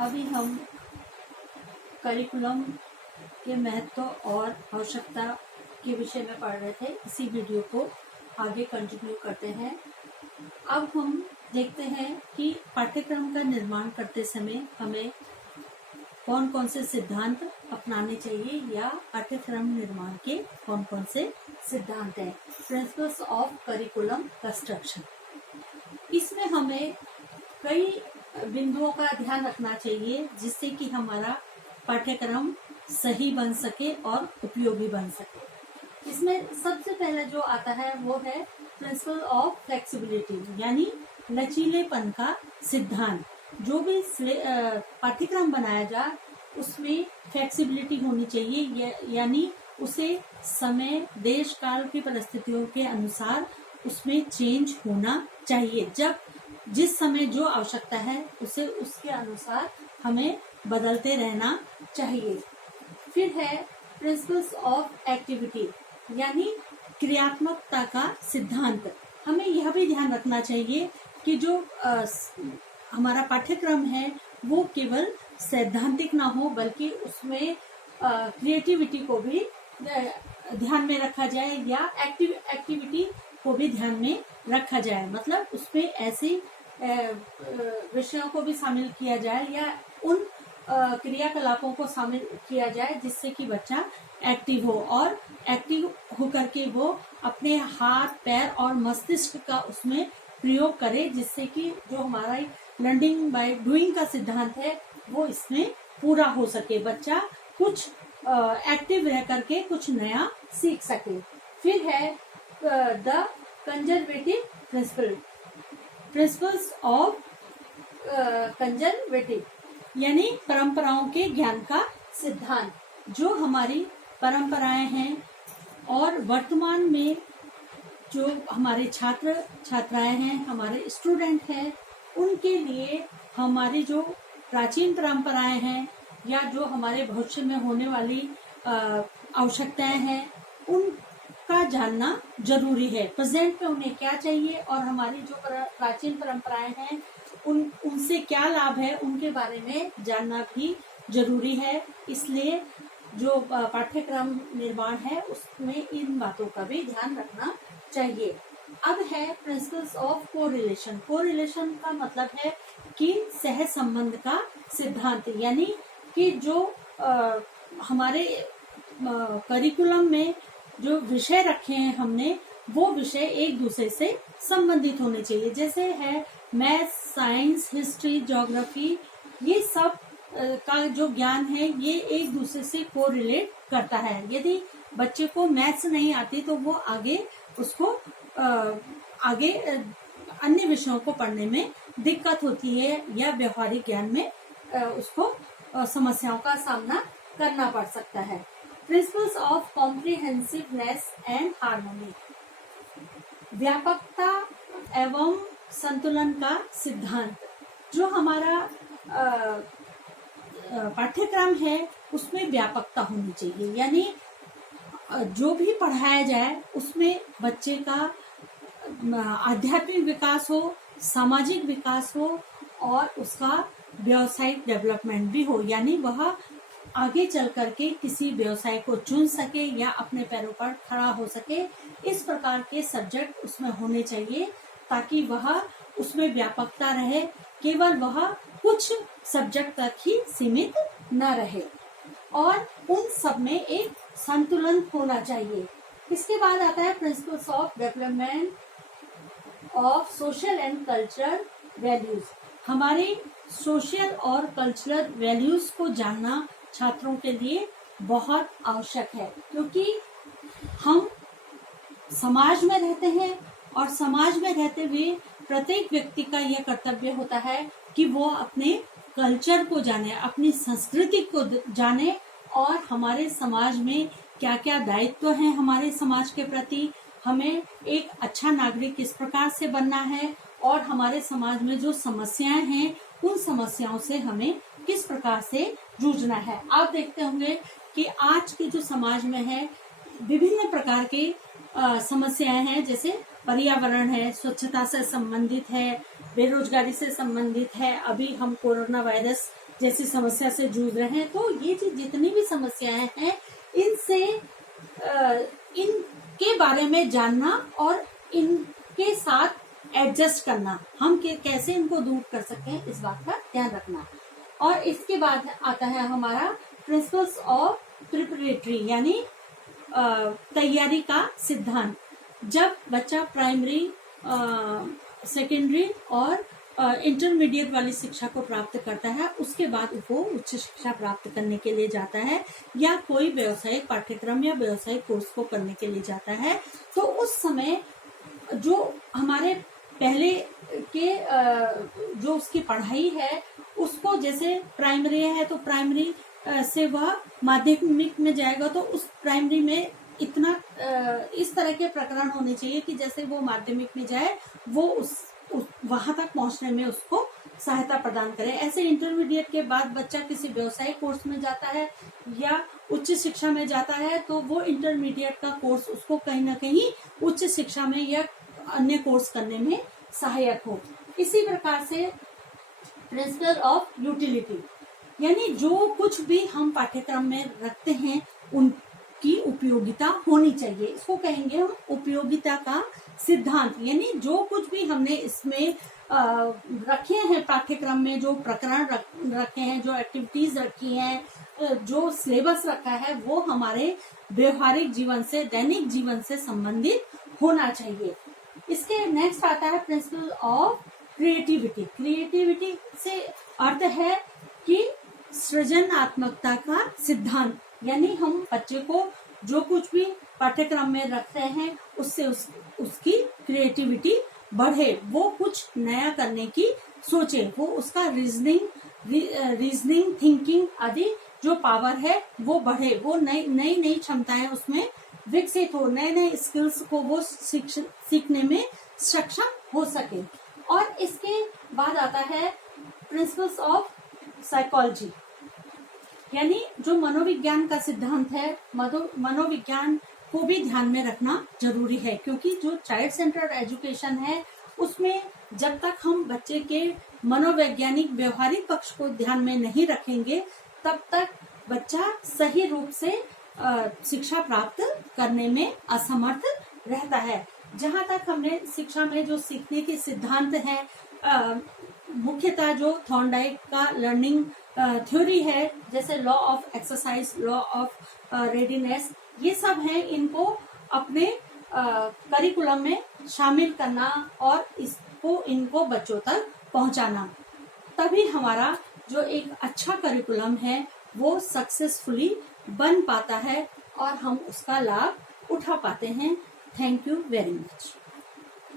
अभी हम करिकुलम के महत्व और आवश्यकता के विषय में पढ़ रहे थे। इसी वीडियो को आगे कंटिन्यू करते हैं। अब हम देखते हैं कि पाठ्यक्रम का निर्माण करते समय हमें कौन कौन से सिद्धांत अपनाने चाहिए या पाठ्यक्रम निर्माण के कौन कौन से सिद्धांत हैं। Principles of curriculum construction. इसमें हमें कई बिंदुओं का ध्यान रखना चाहिए जिससे कि हमारा पाठ्यक्रम सही बन सके और उपयोगी बन सके। इसमें सबसे पहले जो आता है वो है प्रिंसिपल ऑफ फ्लेक्सिबिलिटी, यानी लचीलेपन का सिद्धांत। जो भी पाठ्यक्रम बनाया जाए उसमें फ्लेक्सिबिलिटी होनी चाहिए, यानी उसे समय देश काल की परिस्थितियों के अनुसार उसमें चेंज होना चाहिए। जब जिस समय जो आवश्यकता है उसे उसके अनुसार हमें बदलते रहना चाहिए। फिर है प्रिंसिपल्स ऑफ एक्टिविटी, यानी क्रियात्मकता का सिद्धांत। हमें यह भी ध्यान रखना चाहिए कि जो हमारा पाठ्यक्रम है वो केवल सैद्धांतिक ना हो, बल्कि उसमें क्रिएटिविटी को भी ध्यान में रखा जाए या एक्टिविटी को भी ध्यान में रखा जाए। मतलब उसमें ऐसे विषयों को भी शामिल किया जाए या उन क्रियाकलापों को शामिल किया जाए जिससे कि बच्चा एक्टिव हो और एक्टिव होकर के वो अपने हाथ पैर और मस्तिष्क का उसमें प्रयोग करे, जिससे कि जो हमारा लर्निंग बाय डूइंग का सिद्धांत है वो इसमें पूरा हो सके, बच्चा कुछ एक्टिव रह करके कुछ नया सीख सके। फिर है the conservative principles of conservative, यानी परंपराओं के ज्ञान का सिद्धांत। जो हमारी परंपराएं हैं और वर्तमान में जो हमारे छात्र छात्राएं हैं, हमारे स्टूडेंट हैं, उनके लिए हमारी जो प्राचीन परंपराएं हैं या जो हमारे भविष्य में होने वाली आवश्यकताएं हैं उनका जानना जरूरी है। प्रेजेंट में उन्हें क्या चाहिए और हमारी जो प्राचीन परंपराएं हैं उनसे क्या लाभ है, उनके बारे में जानना भी जरूरी है। इसलिए जो पाठ्यक्रम निर्माण है उसमें इन बातों का भी ध्यान रखना चाहिए। अब है प्रिंसिपल्स ऑफ कोरिलेशन। कोरिलेशन का मतलब है कि सह संबंध का सिद्धांत, यानी कि जो हमारे करिकुलम में जो विषय रखे हैं हमने वो विषय एक दूसरे से संबंधित होने चाहिए। जैसे है मैथ्स, साइंस, हिस्ट्री, ज्योग्राफी, ये सब का जो ज्ञान है ये एक दूसरे से कोरिलेट करता है। यदि बच्चे को मैथ्स नहीं आती तो वो आगे उसको आगे अन्य विषयों को पढ़ने में दिक्कत होती है या व्यवहारिक ज्ञान में उसको समस्याओं का सामना करना पड़ सकता है। प्रिंसिपल्स ऑफ कॉम्प्रिहेंसिवनेस एंड हार्मोनी, व्यापकता एवं संतुलन का सिद्धांत। जो हमारा पाठ्यक्रम है उसमें व्यापकता होनी चाहिए, यानी जो भी पढ़ाया जाए उसमें बच्चे का आध्यात्मिक विकास हो, सामाजिक विकास हो और उसका व्यावसायिक डेवलपमेंट भी हो, यानी वह आगे चल करके किसी व्यवसाय को चुन सके या अपने पैरों पर खड़ा हो सके। इस प्रकार के सब्जेक्ट उसमें होने चाहिए ताकि वह उसमें व्यापकता रहे, केवल वह कुछ सब्जेक्ट तक ही सीमित न रहे और उन सब में एक संतुलन होना चाहिए। इसके बाद आता है principles of development of social and cultural values. हमारे सोशल और कल्चरल वैल्यूज को जानना छात्रों के लिए बहुत आवश्यक है, क्योंकि हम समाज में रहते हैं और समाज में रहते हुए प्रत्येक व्यक्ति का यह कर्तव्य होता है कि वो अपने कल्चर को जाने, अपनी संस्कृति को जाने और हमारे समाज में क्या क्या दायित्व हैं हमारे समाज के प्रति, हमें एक अच्छा नागरिक किस प्रकार से बनना है और हमारे समाज में जो समस्याएं हैं उन समस्याओं से हमें किस प्रकार से जूझना है। आप देखते होंगे कि आज के जो समाज में है विभिन्न प्रकार के समस्याएं हैं, जैसे पर्यावरण है, स्वच्छता से संबंधित है, बेरोजगारी से संबंधित है, अभी हम कोरोना वायरस जैसी समस्या से जूझ रहे हैं। तो ये जितनी भी समस्याएं हैं इनसे इनके बारे में जानना और इनके साथ एडजस्ट करना, हम कैसे इनको दूर कर सकें इस बात का ध्यान रखना। और इसके बाद आता है हमारा प्रिंसिपल्स ऑफ प्रिपरेटरी यानी तैयारी का सिद्धांत। जब बच्चा प्राइमरी, सेकेंडरी और इंटरमीडिएट वाली शिक्षा को प्राप्त करता है, उसके बाद वो उच्च शिक्षा प्राप्त करने के लिए जाता है या कोई व्यावसायिक पाठ्यक्रम या व्यावसायिक कोर्स को करने के लिए जाता है, तो उस समय जो हमारे पहले के जो उसकी पढ़ाई है उसको, जैसे प्राइमरी है तो प्राइमरी से वह माध्यमिक में जाएगा, तो उस प्राइमरी में इतना इस तरह के प्रकरण होने चाहिए कि जैसे वो माध्यमिक में जाए वो वहां तक पहुंचने में उसको सहायता प्रदान करे। ऐसे इंटरमीडिएट के बाद बच्चा किसी व्यवसायिक कोर्स में जाता है या उच्च शिक्षा में जाता है, तो वो इंटरमीडिएट का कोर्स उसको कहीं ना कहीं उच्च शिक्षा में या अन्य कोर्स करने में सहायक हो। इसी प्रकार से प्रिंसिपल ऑफ यूटिलिटी यानी जो कुछ भी हम पाठ्यक्रम में रखते हैं उनकी उपयोगिता होनी चाहिए, इसको कहेंगे हम उपयोगिता का सिद्धांत। यानी जो कुछ भी हमने इसमें रखे हैं पाठ्यक्रम में, जो प्रकरण रखे हैं, जो एक्टिविटीज रखी हैं, जो सिलेबस रखा है, वो हमारे व्यवहारिक जीवन से, दैनिक जीवन से संबंधित होना चाहिए। इसके नेक्स्ट आता है प्रिंसिपल ऑफ क्रिएटिविटी। क्रिएटिविटी से अर्थ है कि सृजनात्मकता का सिद्धांत, यानी हम बच्चे को जो कुछ भी पाठ्यक्रम में रखते हैं उससे उसकी क्रिएटिविटी बढ़े, वो कुछ नया करने की सोचे, वो उसका रीजनिंग थिंकिंग आदि जो पावर है वो बढ़े, वो नई क्षमताएं उसमें विकसित हो, नए नए स्किल्स को वो सीखने में सक्षम हो सके। और इसके बाद आता है प्रिंसिपल्स ऑफ साइकोलॉजी यानी जो मनोविज्ञान का सिद्धांत है। मनोविज्ञान को भी ध्यान में रखना जरूरी है, क्योंकि जो चाइल्ड सेंटर्ड एजुकेशन है उसमें जब तक हम बच्चे के मनोवैज्ञानिक व्यवहारिक पक्ष को ध्यान में नहीं रखेंगे तब तक बच्चा सही रूप से शिक्षा प्राप्त करने में असमर्थ रहता है। जहाँ तक हमने शिक्षा में जो सीखने के सिद्धांत हैं, मुख्यतः जो थॉर्नडाइक का लर्निंग थ्योरी है, जैसे law of exercise, law of readiness, ये सब हैं, इनको अपने करिकुलम में शामिल करना और इनको बच्चों तक पहुंचाना, तभी हमारा जो एक अच्छा करिकुलम है वो सक्सेसफुली बन पाता है और हम उसका लाभ उठा पाते हैं। Thank you very much.